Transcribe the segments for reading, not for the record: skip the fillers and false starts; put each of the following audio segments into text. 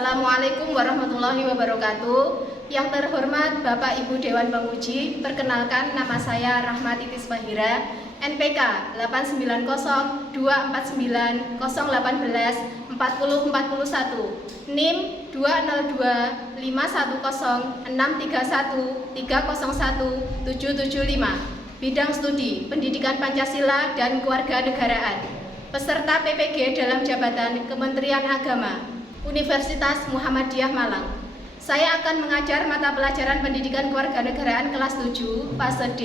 Assalamualaikum warahmatullahi wabarakatuh. Yang terhormat Bapak Ibu Dewan Penguji, perkenalkan nama saya Rahmati Tismahira, NPK 89029018041, NIM 202510631301775, bidang studi Pendidikan Pancasila dan Kewarganegaraan, peserta PPG dalam jabatan Kementerian Agama, Universitas Muhammadiyah Malang. Saya akan mengajar mata pelajaran Pendidikan Kewarganegaraan kelas 7, fase D,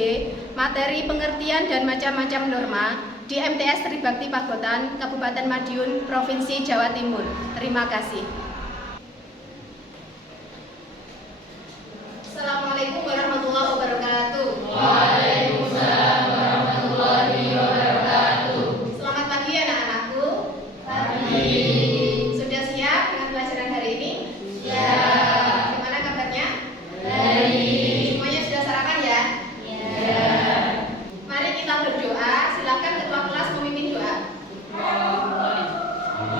materi pengertian dan macam-macam norma di MTS Tribakti Pagotan, Kabupaten Madiun, Provinsi Jawa Timur. Terima kasih. Assalamualaikum warahmatullahi wabarakatuh. Waalaikumsalam warahmatullahi wabarakatuh. Selamat pagi anak-anakku. Pagi. Sudah siap dengan pelajaran hari ini? Siap. Gimana kabarnya? Baik. Semuanya sudah sarapan ya? Ya. Mari kita berdoa. Silakan ketua kelas memimpin doa.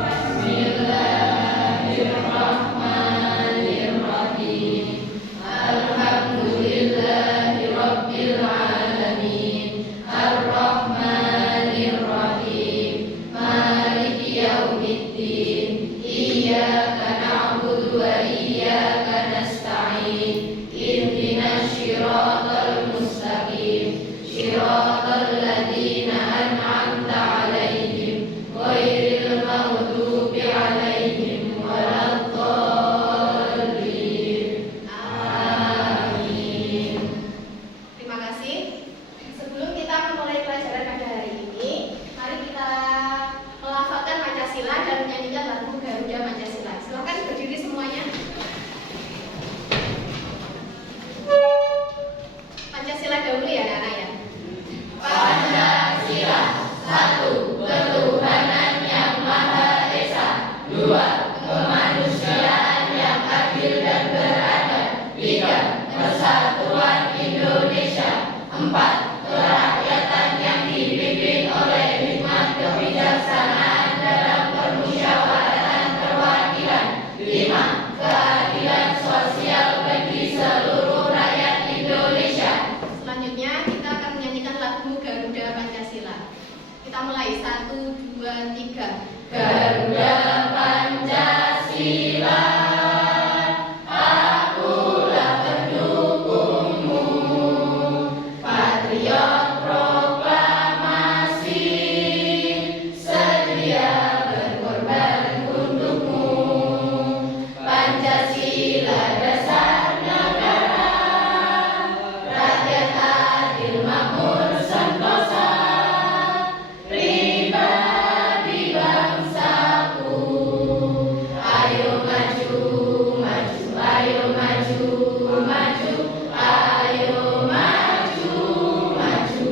Bismillahirrahmanirrahim. Alhamdulillahirabbil alamin. Arrahmanirrahim. Maliki yaumiddin. Iyyaka na'budu wa iyyaka nasta'in. Ihdinas shiratal mustaqim. Shiratal ladzina an'amta 'alaihim ghairil maghdubi 'alaihim waladdallin. Amin. Terima kasih. Sebelum kita memulai pelajaran pada hari ini, mari kita melafalkan Pancasila dan menyanyikan lagu Garuda Pancasila. Silakan berdiri semuanya. Pancasila dahulu ya anak-anak ya. Pancasila, satu, ketuhanan yang Maha Esa. Dua, kemanusiaan yang adil dan beradab. Tiga, persatuan Indonesia. Empat, kerakyatan yang dipimpin oleh hikmat kebijaksanaan dalam permusyawaratan perwakilan. Lima, keadilan sosial bagi seluruh rakyat Indonesia. Selanjutnya kita akan menyanyikan lagu Garuda Pancasila. Kita mulai 1, 2, 3. Garuda Pancasila, akulah pendukungmu. Patriot proklamasi, sedia berkorban untukmu. Pancasila dasar negara, rakyat adil makmur sentosa. Pribadi bangsaku, ayo maju, maju, ayo maju, maju, ayo maju, maju.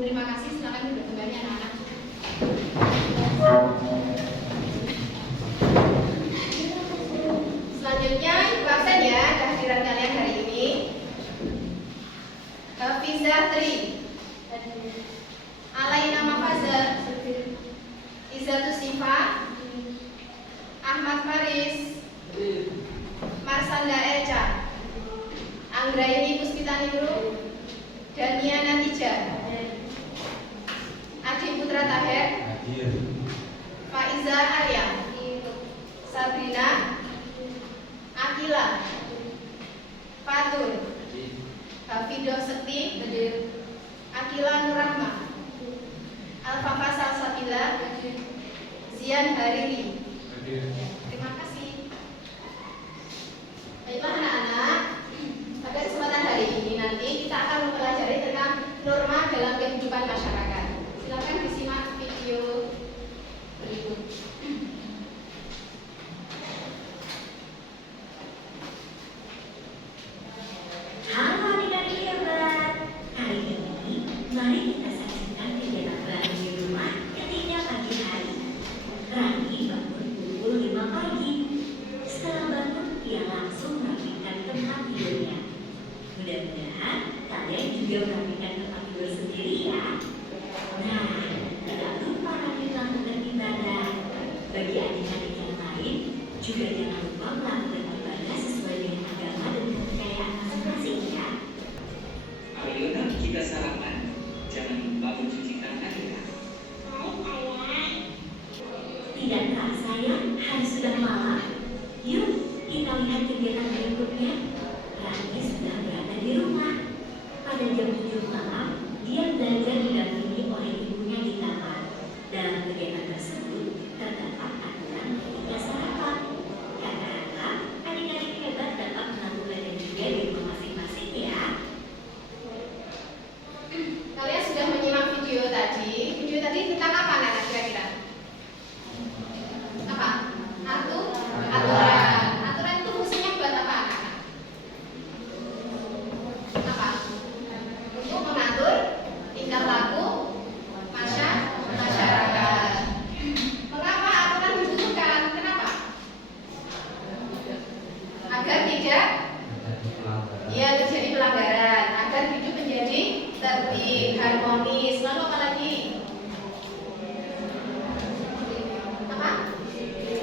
Terima kasih. Silakan duduk kembali anak-anak. Selanjutnya ibu absen ya kehadiran kalian hari ini. Hafizah Tri, Alaina Mafaza, Izatus Sifa, Ahmad Faris, Marsanda Elca, Anggraini Puspita Ningrum, Dania Natija, Adi Putra Taher, Faiza Arya, Sabrina, Akila, Fatur, Hafidoh Sekti, Akila Nurrahma, Alfafa Salsabila, Zian Hariri. Terima kasih. Baiklah anak-anak, pada kesempatan hari ini nanti kita akan mempelajari tentang norma dalam kehidupan masyarakat. Silakan disimak video berikut. Juga jangan lupa melakukan ibadah sesuai dengan agama dan kepercayaan masing-masing ya. Ayo nak, kita sarapan. Jangan lupa mencuci tangan ya. Tidak terasa ya, hari sudah malam. Yuk, kita lihat kegiatan berikutnya. Rani sudah berada di rumah. Pada jam 7 malam, dia belajar didampingi oleh ibunya di taman. Dalam kegiatan tersebut, terdapat aturan ketika sarapan. Karena adik-adik hebat dapat melakukannya juga di rumah masing-masing ya. Kalian sudah menyimak video tadi. Video tadi tentang apa, Nana, kira-kira? Apa? Aturan. Aturan itu fungsinya buat apa, Nana? Apa? Untuk mengatur tingkah laku masyarakat. Mengapa aturan dibutuhkan? Kenapa? Agar tidak terjadi pelanggaran, agar hidup menjadi tertib, harmonis. Lalu apa lagi? Apa?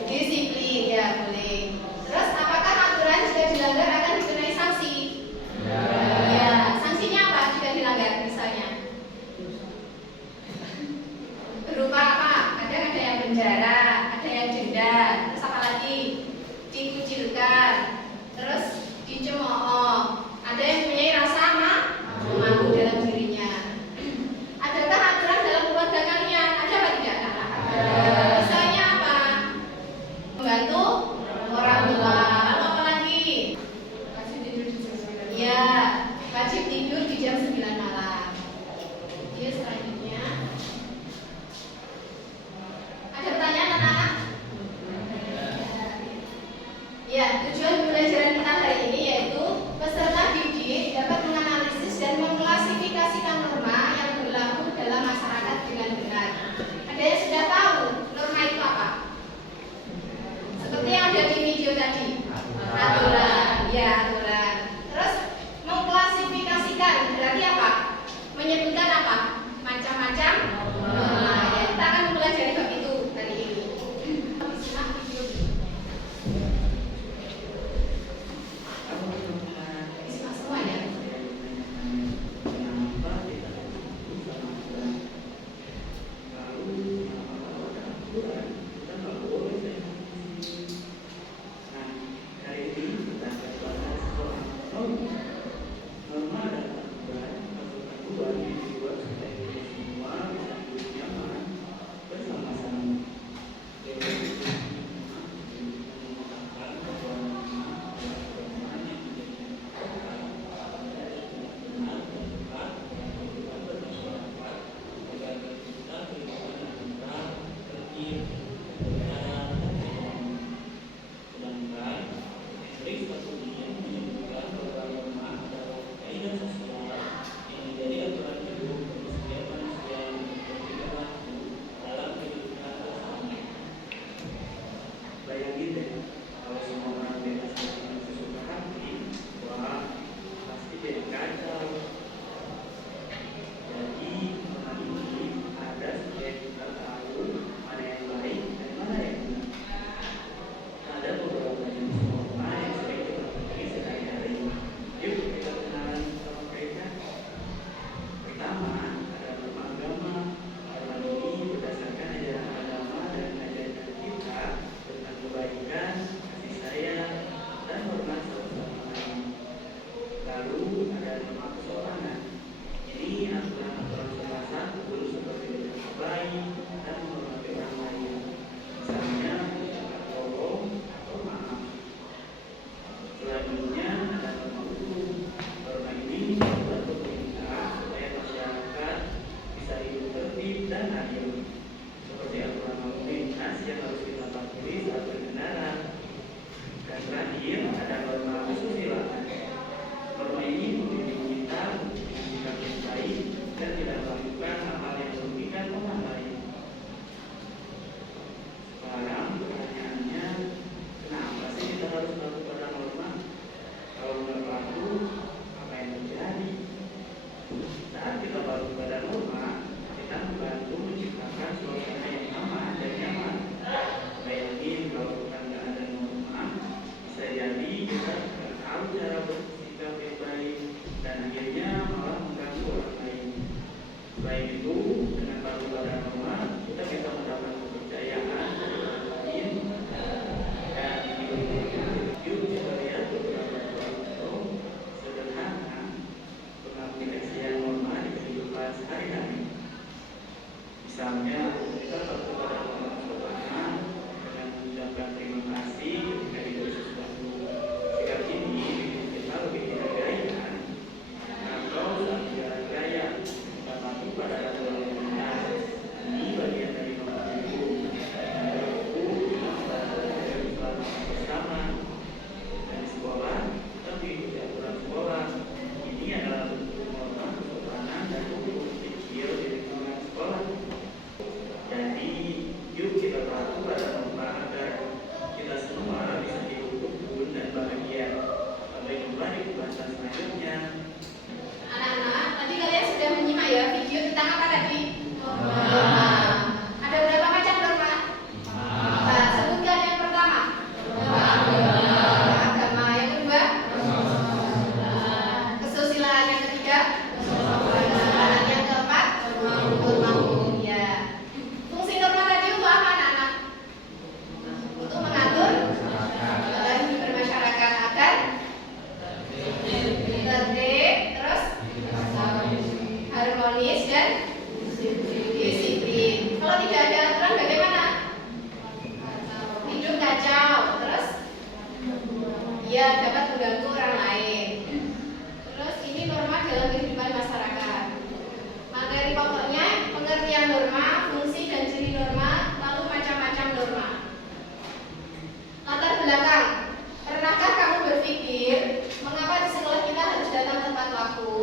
Disiplin, ya boleh. Terus apakah aturan jika dilanggar akan dikenai sanksi? Ya. Sanksinya apa jika dilanggar misalnya? Berupa apa? Kadang ada yang penjara, ada yang denda, terus apa lagi? Dikucilkan, terus dicemooh, ada yang mempunyai rasa malu dalam dirinya. Adakah aturan dalam keluarga kalian? Ada apa tidak? Misalnya apa? Membantu orang tua. Lalu apa lagi? Ya, wajib tidur di jam 9 malam. Oke, selanjutnya. Ada pertanyaan anak-anak? Ya, tujuan pembelajaran kita hari ini yaitu peserta didik dapat menganalisis dan mengklasifikasikan norma yang berlaku dalam masyarakat dengan benar. Ada yang sudah tahu norma itu apa? Seperti yang ada di video tadi. Aturan, ya aturan. Terus mengklasifikasikan berarti apa? Menyebutkan apa? Macam-macam norma. Ya, kita akan mempelajari bab itu hari ini. Simak video ini. Simak semua ya. Bayangin deh, kalau semua orang bebas melakukan sesuka hati, wah pasti jadi kacau. Jadi norma ini ada supaya kita tahu mana yang baik dan mana yang benar. Ada beberapa jenis norma yang sering kita pakai sehari-hari. Yuk kita kenalan sama mereka. Pertama, ada norma agama. Norma ini berdasarkan ajaran agama dan ajaran kita tentang kebaikan Ya, dapat mengganggu orang lain. Terus ini norma dalam kehidupan masyarakat. Materi pokoknya pengertian norma, fungsi dan ciri norma, lalu macam-macam norma. Latar belakang. Pernahkah kamu berpikir mengapa di sekolah kita harus datang tepat waktu?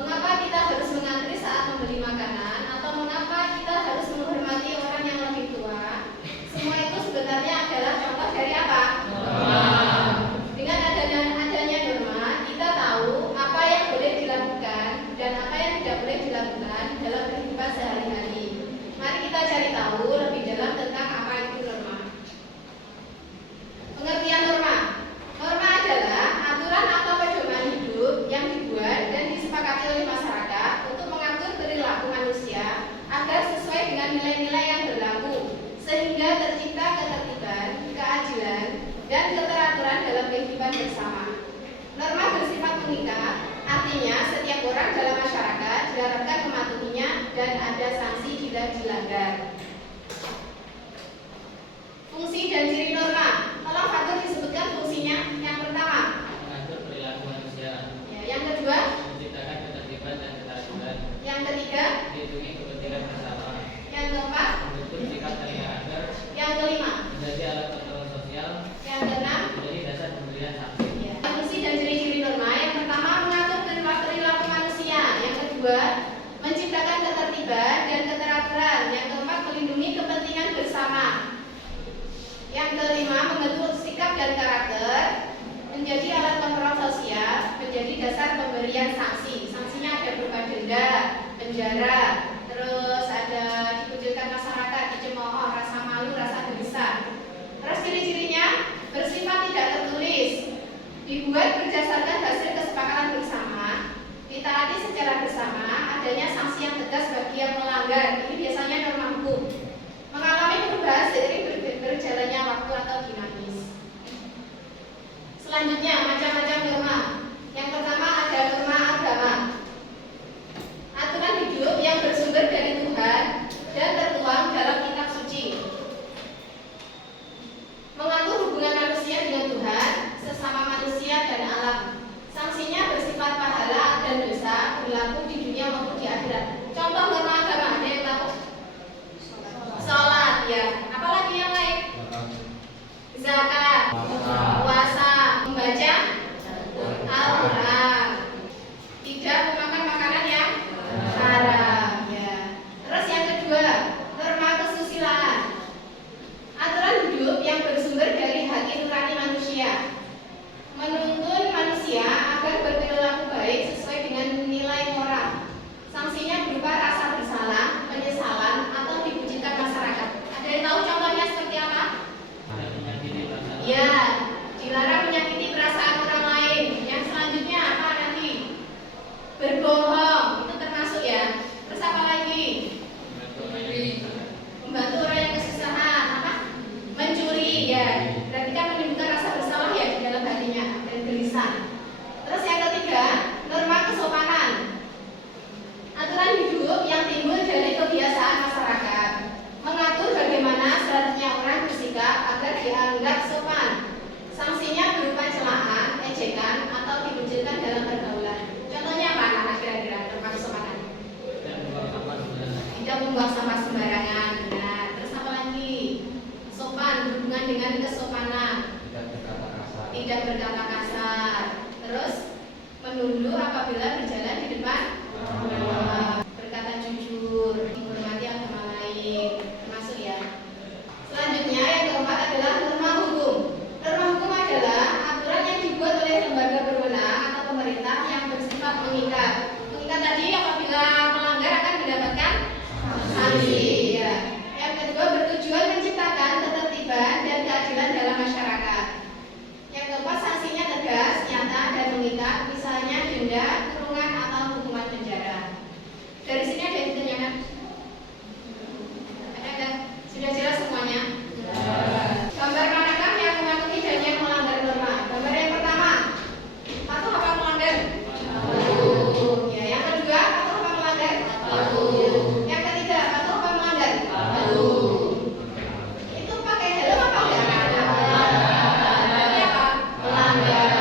Mengapa kita harus mengantri saat membeli makanan? Atau mengapa kita harus menghormati orang yang lebih tua? Semua itu sebenarnya adalah contoh dari apa? Dengan adanya norma, kita tahu apa yang boleh dilakukan dan apa yang tidak boleh dilakukan dalam kehidupan sehari-hari. Mari kita cari tahu lebih dalam tentang apa itu norma. Pengertian norma. Norma adalah aturan atau pedoman hidup yang dibuat dan disepakati oleh masyarakat untuk mengatur perilaku manusia agar sesuai dengan nilai-nilai yang berlaku, sehingga tercipta ketertiban, keadilan, dan keteraturan dalam kehidupan bersama. Norma bersifat mengikat, artinya setiap orang dalam masyarakat diharapkan mematuhinya dan ada sanksi jika dilanggar. Fungsi dan ciri norma. Tolong Fatur disebutkan fungsinya. Yang pertama, Mengatur perilaku manusia. ya, yang kedua, Menciptakan ketertiban dan keteraturan. yang ketiga, Melindungi kepentingan bersama. yang keempat, Membentuk sikap saling agar. yang kelima, Menjadi alat kontrol sosial. yang keenam. Menjadi dasar pemberian sanksi. Ya. Fungsi dan ciri-ciri norma. Yang pertama, mengatur perilaku manusia. Yang kedua, menciptakan ketertiban dan keteraturan. Yang keempat, melindungi kepentingan bersama. Yang kelima, membentuk sikap dan karakter, menjadi alat kontrol sosial, menjadi dasar pemberian sanksi. Sanksinya ada berupa denda, penjara, terus ada dikucilkan masyarakat, dicemooh, rasa malu, rasa gelisah. Terus ciri-cirinya bersifat tidak tertulis, dibuat berdasarkan hasil kesepakatan bersama, ditaati secara bersama, adanya sanksi yang tegas bagi yang melanggar. Ini biasanya norma hukum. Mengalami perubahan seiring berjalannya waktu atau dinamis. Selanjutnya, macam-macam norma. Yang pertama ada norma agama. Aturan hidup yang bersumber dari Tuhan dan tertuang dalam kitab suci. Mengatur hubungan manusia dengan Tuhan, sesama manusia dan alam. Sanksinya bersifat pahala dan dosa, berlaku di dunia maupun di akhirat. Contoh norma agama, ada yang tahu? Sholat, ya. Apalagi yang lain? Zakat, puasa, membaca Al-Quran, tidak memakan makanan yang haram, ya. Terus yang kedua, norma kesusilaan. Aturan hidup yang bersumber dari hati nurani manusia, menuntun manusia agar berperilaku baik sesuai dengan nilai moral. Sanksinya berupa rasa bersalah, penyesalan, atau dipujikan masyarakat. Ada yang tahu contohnya seperti apa? Ya, dilarang menyakiti perasaan orang lain. Yang selanjutnya apa nanti? Berbohong, itu termasuk ya. Terus apa lagi? Membantu orang yang kesusahan. Apa? Mencuri, ya. Berarti kan menimbulkan rasa bersalah ya di dalam hatinya dan gelisah. Terus yang ketiga, norma kesopanan. Aturan hidup yang timbul dari kebiasaan masyarakat, mengatur bagaimana seharusnya orang bersikap agar dianggap sopan. Sanksinya berupa celaan, ejekan, atau dikucilkan dalam pergaulan. Contohnya apa anak-anak kira-kira norma kesopanan? Tidak membuang sampah sembarangan. Nah, terus apa lagi? Sopan berhubungan dengan kesopanan. Tidak berkata kasar. Terus menunduk apabila berjalan di depan. Berkata jujur, menghormati agama lain, termasuk ya. Selanjutnya yang keempat adalah norma hukum. Norma hukum adalah aturan yang dibuat oleh lembaga berwenang atau pemerintah yang bersifat mengikat. Mengikat tadi apabila melanggar akan mendapatkan sanksi. Ya. Yang kedua bertujuan menciptakan ketertiban dan keadilan dalam masyarakat. Yang keempat sanksinya tegas, nyata dan mengikat, misalnya denda, kurungan atau hukuman penjara. Dari sini ada yang ditanyakan? Ada enggak? Sudah jelas semuanya? Gambar manakah yang mematuhi dan yang melanggar norma? Gambar yang pertama, patuh apa melanggar? Patuh. Ya, yang kedua, patuh apa melanggar? Patuh. Yang ketiga, patuh apa melanggar? Patuh. Itu pakai helm apa enggak? Berarti apa? Melanggar.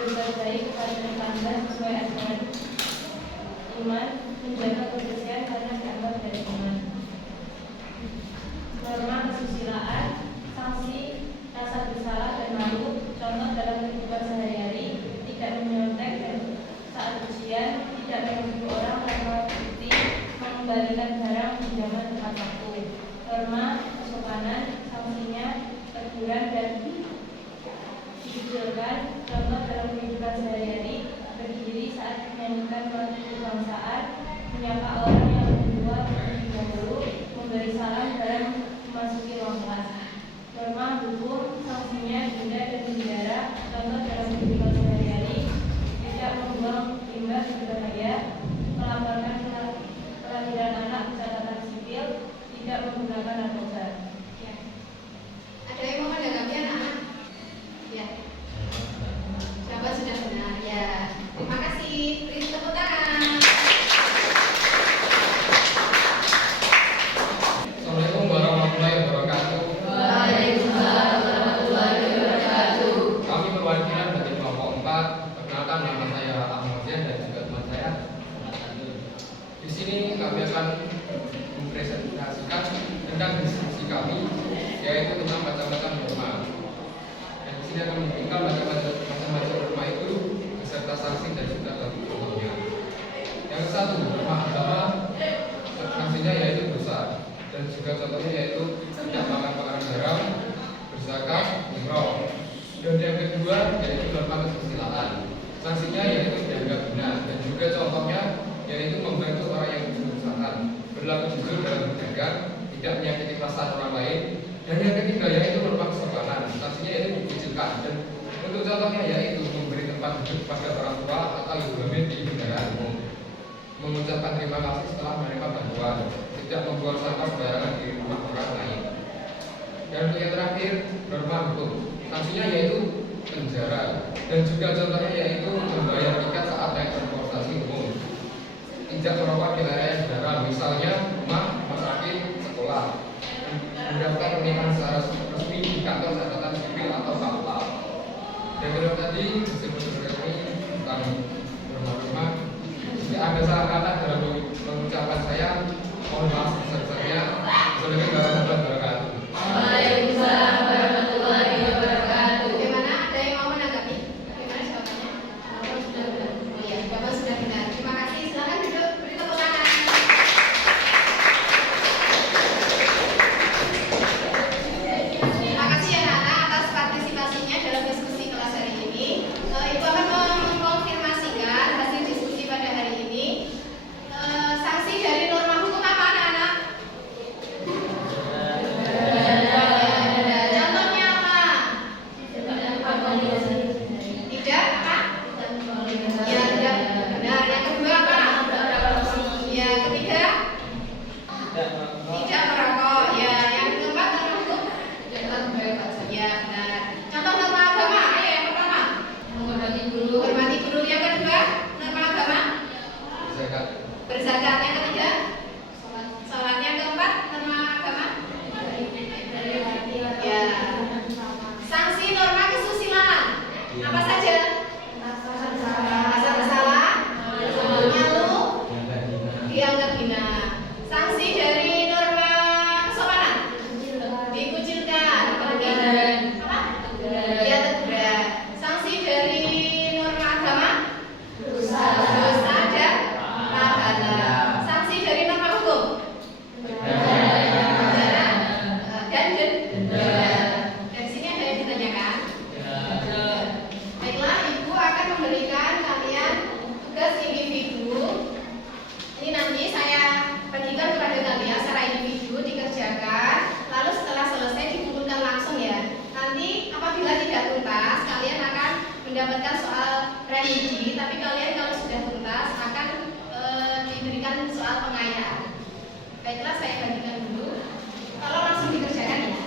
berbuat baik kepada tetangga sesuai ajaran iman, menjaga kebersihan karena dianggap dari iman. Norma kesusilaan, sanksi, rasa bersalah dan malu, contoh dalam kehidupan sehari-hari, tidak menyontek saat ujian, tidak mengganggu orang tanpa bukti, mengembalikan barang pinjaman tepat waktu. Norma kesopanan, sanksinya teguran dan dikucilkan, contoh dalam kehidupan sehari-hari, berdiri saat menyanyikan lagu kebangsaan, menyapa orang yang lebih tua terlebih dahulu, memberi salam dalam memasuki ruang kelas. Norma hukum, sanksinya denda dan penjara, contoh dalam kehidupan sehari-hari, tidak membuang limbah berbahaya, melaporkan kelahiran anak ke catatan sipil, tidak menggunakan narkoba. Ya. Ada yang mau menanggapi anak-anak? Ya. Jawaban sudah benar. Ya. Terima kasih. Beri tepuk tangan. Assalamualaikum warahmatullahi wabarakatuh. Waalaikumsalam warahmatullahi wabarakatuh. Kami perwakilan dari kelompok 4. Perkenalkan, nama saya Ahmad Zian dan juga teman saya. Di sini kami akan mempresentasikan tentang diskusi kami, yaitu tentang macam-macam norma. Dan di sini akan memberikan macam-macam norma itu beserta sanksi dan juga contohnya. Yang satu, norma agama, sanksinya yaitu dosa, dan juga contohnya yaitu tidak makan makanan haram, berzakat, umroh. Dan yang kedua yaitu norma kesusilaan, sanksinya yaitu dianggap benar, dan juga contohnya yaitu membantu orang yang kesusahan, berlaku jujur dalam berdagang, tidak menyakiti perasaan orang lain. Dan yang ketiga yaitu norma kesopanan, sanksinya yaitu dikucilkan, dan untuk contohnya yaitu memberi tempat duduk pada orang tua atau ibu hamil di kendaraan umum, mengucapkan terima kasih setelah menerima bantuan, tidak membuang sampah sembarangan di rumah orang lain. Dan untuk yang terakhir, norma hukum, sanksinya yaitu penjara, dan juga contohnya yaitu membayar tiket saat naik transportasi umum, tidak merokok di area yang dilarang, misalnya rumah, rumah sakit, sekolah, mendaftar pernikahan secara resmi di kantor catatan sipil atau KUA. Dan kalau tadi disebut sebagai tentang norma-norma, jika ada salah kata dalam pengucapan saya, mohon maaf sebesar-besarnya. Assalamualaikum warahmatullahi wabarakatuh. Waalaikumsalam warahmatullahi wabarakatuh. Bagaimana? Ada yang mau menanggapi? Bagaimana jawabannya? Oh iya, jawaban sudah benar. Terima kasih. Silakan duduk. Beri tepuk tangan. Terima kasih ya Nana atas partisipasinya dalam diskusi kelas hari ini. Ibu akan mengkonfirmasikan hasil diskusi pada hari ini. Sanksi dari norma hukum apa anak-anak? Contohnya apa? Tidak apa? Ya, tidak benar. Yang kedua apa? Ya, ketiga? Tidak merokok. Ya, yang keempat norma hukum? Ya, benar. Contoh norma agama, ayo yang pertama. Menghormati guru. Yang kedua, norma agama? Zakat. Berzakat. Yang ketiga? Salat. Yang keempat, norma agama? Ya. Sanksi norma kesusilaan. Apa saja? Rasa bersalah, malu, dianggap hina. Sanksi dari norma kesopanan? Dikucilkan. Kemudian apa? Ya, teguran. Sanksi dari norma agama? Dosa dan pahala. Sanksi dari norma hukum? Penjara dan denda. Dari sini ada yang ditanyakan? Baiklah, Ibu akan memberikan kalian tugas individu. Ini nanti saya bagikan kepada kalian secara individu dikerjakan. Lalu setelah selesai dikumpulkan langsung ya. Nanti apabila tidak tuntas, kalian akan mendapatkan soal remedi. Tapi kalian kalau sudah tuntas akan diberikan soal pengayaan. Baiklah, saya bagikan dulu. Kalau langsung dikerjakan ya.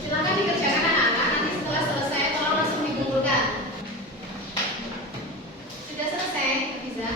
Silakan dikerjakan anak-anak. Nanti setelah selesai, tolong langsung dikumpulkan. Sudah selesai, bisa?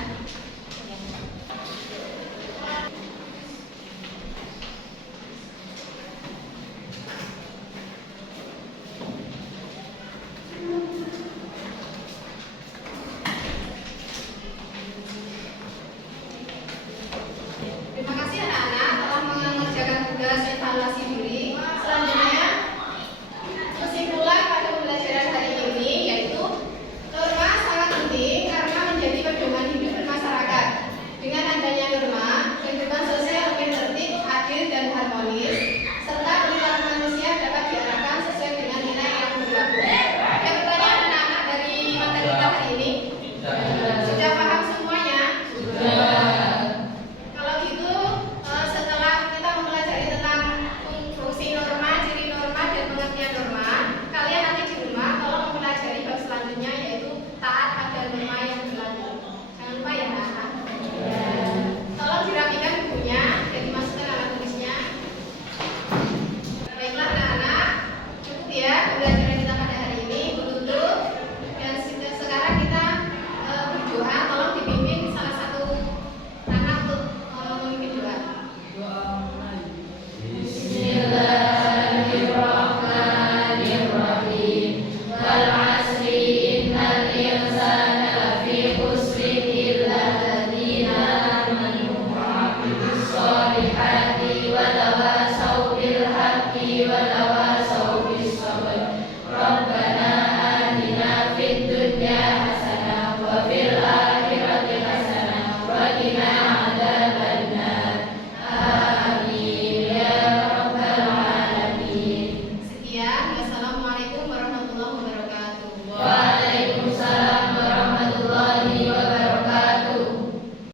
KPI